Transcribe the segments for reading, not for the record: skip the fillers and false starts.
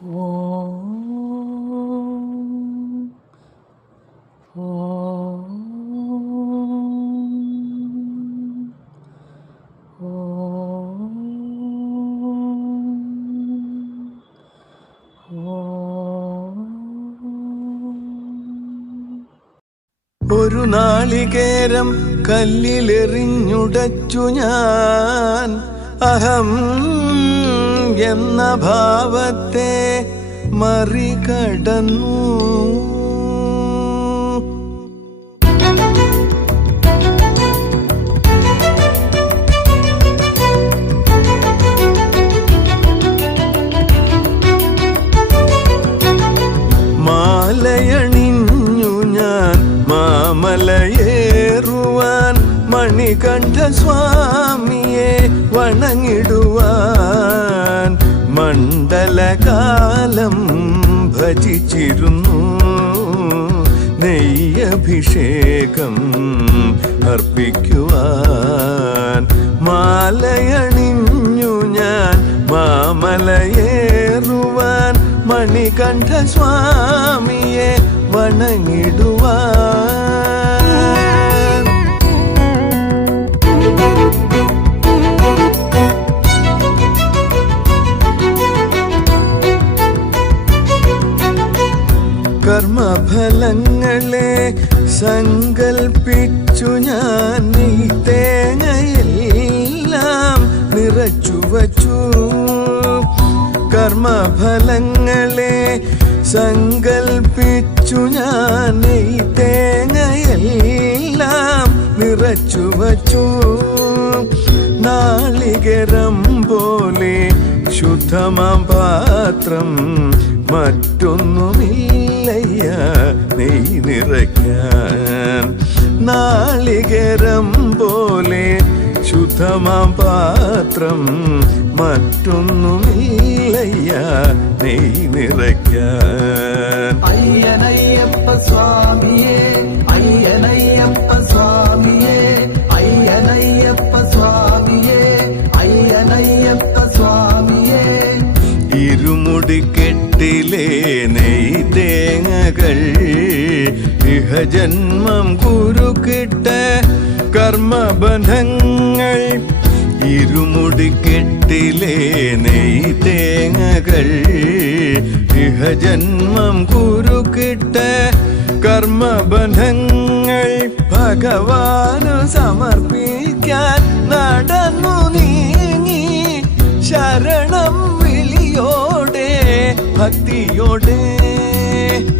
ഒരു നാളികേരം കല്ലിലെറിഞ്ഞുടച്ചു ഞാൻ അഹം എന്ന ഭാവത്തെ മറികടന്നു. മാലയണിഞ്ഞു ഞാൻ മാമലയേറുവാൻ മണികണ്ഠ സ്വാമിയെ വണങ്ങിടുവാൻ മണ്ഡലകാലം ഭജിച്ചിരുന്നു. നെയ്യഭിഷേകം അർപ്പിക്കുവാൻ മാലയണിഞ്ഞു ഞാൻ മാമലയേറുവാൻ മണികണ്ഠ സ്വാമിയെ വണങ്ങിടുവാൻ. കർമ്മഫലങ്ങളെ സങ്കൽപ്പിച്ചു ഞാൻ തേങ്ങയെല്ലാം നിറച്ചു വച്ചു. കർമ്മഫലങ്ങളെ സങ്കൽപ്പിച്ചു ഞാൻ തേങ്ങയെല്ലാം നിറച്ചു വച്ചു. നാളികേരം പോലെ ശുദ്ധമാം പാത്രം മറ്റൊന്നുമില്ലയ്യ നെയ് നിറയ്ക്കാൻ. നാളികേരം പോലെ ശുദ്ധമാം പാത്രം മറ്റൊന്നുമില്ലയ്യ നെയ് നിറയ്ക്കാൻ. അയ്യനയ്യപ്പ സ്വാമിയേ അയ്യനയ്യപ്പ സ്വാമിയേ അയ്യനയ്യപ്പ സ്വാമിയേ അയ്യനയ്യപ്പ സ്വാമിയേ. ഇരുമുടിക്കെട്ടിലെ നെയ് തേങ്ങകൾ ഇഹജന്മം കുരുക്കിട്ട കർമ്മബന്ധങ്ങൾ. ഇരുമുടിക്കെട്ടിലെ നെയ് തേങ്ങകൾ ഇഹജന്മം കുരുക്കിട്ട കർമ്മബന്ധങ്ങൾ. ഭഗവാനു സമർപ്പിക്കാൻ നടന്നു നീങ്ങി ശരണം വിളിയോടെ ഭക്തിയോടെ.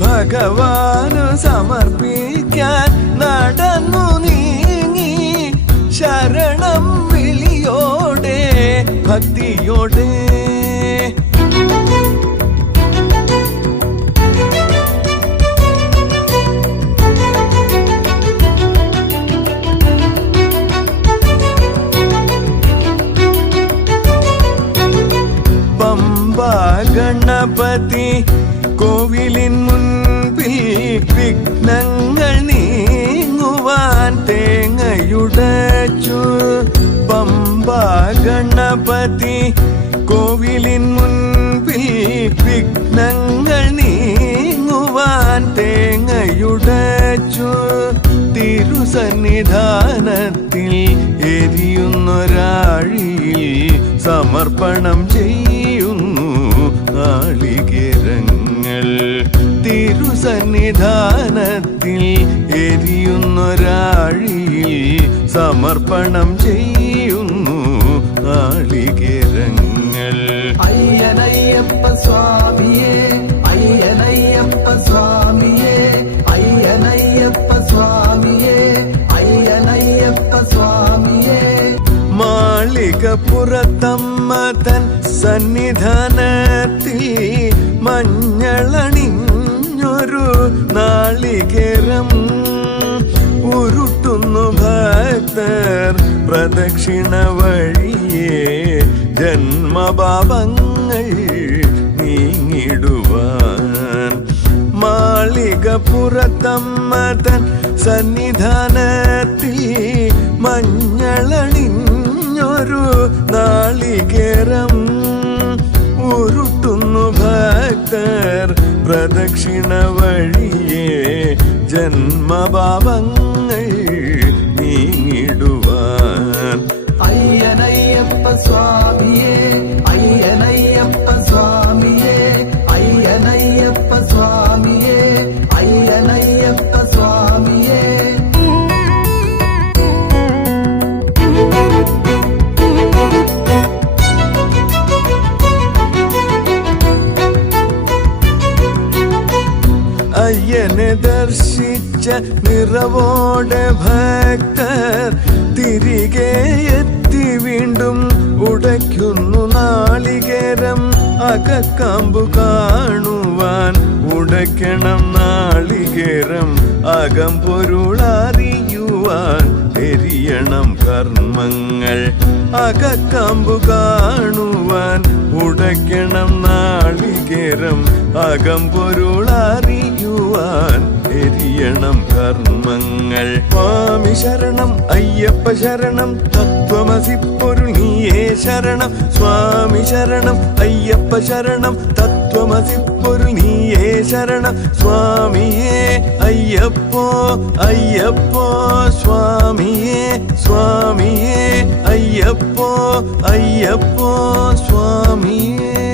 ഭഗവാനു സമർപ്പിക്കാൻ നടന്നു നീങ്ങി ശരണം വിളിയോടെ ഭക്തിയോടെ. പമ്പാ ഗണപതി കോവിലിൻ മുൻപിൽ വിഘ്നങ്ങൾ നീങ്ങുവാൻ തേങ്ങയുടച്ചു. പമ്പാ ഗണപതി കോവിലിൻ മുൻപിൽ വിഘ്നങ്ങൾ നീങ്ങുവാൻ തേങ്ങയുടച്ചു. തിരുസന്നിധാനത്തിൽ എരിയുന്നൊരാഴിയിൽ സമർപ്പണം ചെയ്യുന്നു നാളികേരങ്ങൾ. തിരുസന്നിധാനത്തിൽ എരിയുന്നൊരാഴിയിൽ സമർപ്പണം ചെയ്യുന്നു നാളികേരങ്ങൾ. അയ്യനയ്യപ്പ സ്വാമിയേ അയ്യനയ്യപ്പ സ്വാമിയേ അയ്യനയ്യപ്പ സ്വാമിയേ അയ്യനയ്യപ്പ സ്വാമിയേ. മാളികപ്പുറത്തമ്മ തൻ സന്നിധാനത്തിൽ മഞ്ഞളണിഞ്ഞൊരു നാളികേരം ഉരുട്ടുന്നു ഭക്തർ പ്രദക്ഷിണ വഴിയെ ജന്മപാപങ്ങൾ നീങ്ങിടുവാൻ. മാളികപ്പുറത്തമ്മ തൻ സന്നിധാനത്തിൽ മഞ്ഞളണിഞ്ഞൊരു നാളികേരം ഉരുട്ടുന്നു ഭക്തർ പ്രദക്ഷിണ വഴിയേ ജന്മഭാവങ്ങൾ നീങ്ങിടുവാൻ. അയ്യനയ്യപ്പ സ്വാമിയേ അയ്യനയ്യപ്പ സ്വാമിയേ അയ്യനയ്യപ്പ സ്വാമിയേ അയ്യനയ്യപ്പ സ്വാമിയേ. അയ്യനെ ദർശിച്ച നിറവോടെ ഭക്തർ തിരികെ എത്തി വീണ്ടും ഉടയ്ക്കുന്നു നാളികേരം. അകക്കാമ്പു കാണുവാൻ ഉടയ്ക്കണം നാളികേരം. അകം പൊരുളറിയുവാൻ എരിയണം കർമ്മങ്ങൾ. അകക്കാമ്പു കാണുവാൻ ഉടയ്ക്കണം നാളികേരം. അകം പൊരുളറിയുവാൻ എരിയണം കർമ്മങ്ങൾ. സ്വാമി ശരണം അയ്യപ്പ ശരണം തത്വമസി പൊരുൾ നീയേ ശരണം. സ്വാമി ശരണം അയ്യപ്പ ശരണം തത്വമസി പൊരുൾ നീയേ ശരണം. സ്വാമിയേ അയ്യപ്പോ അയ്യപ്പോ സ്വാമിയേ സ്വാമിയേ അയ്യപ്പോ അയ്യപ്പോ സ്വാമിയേ.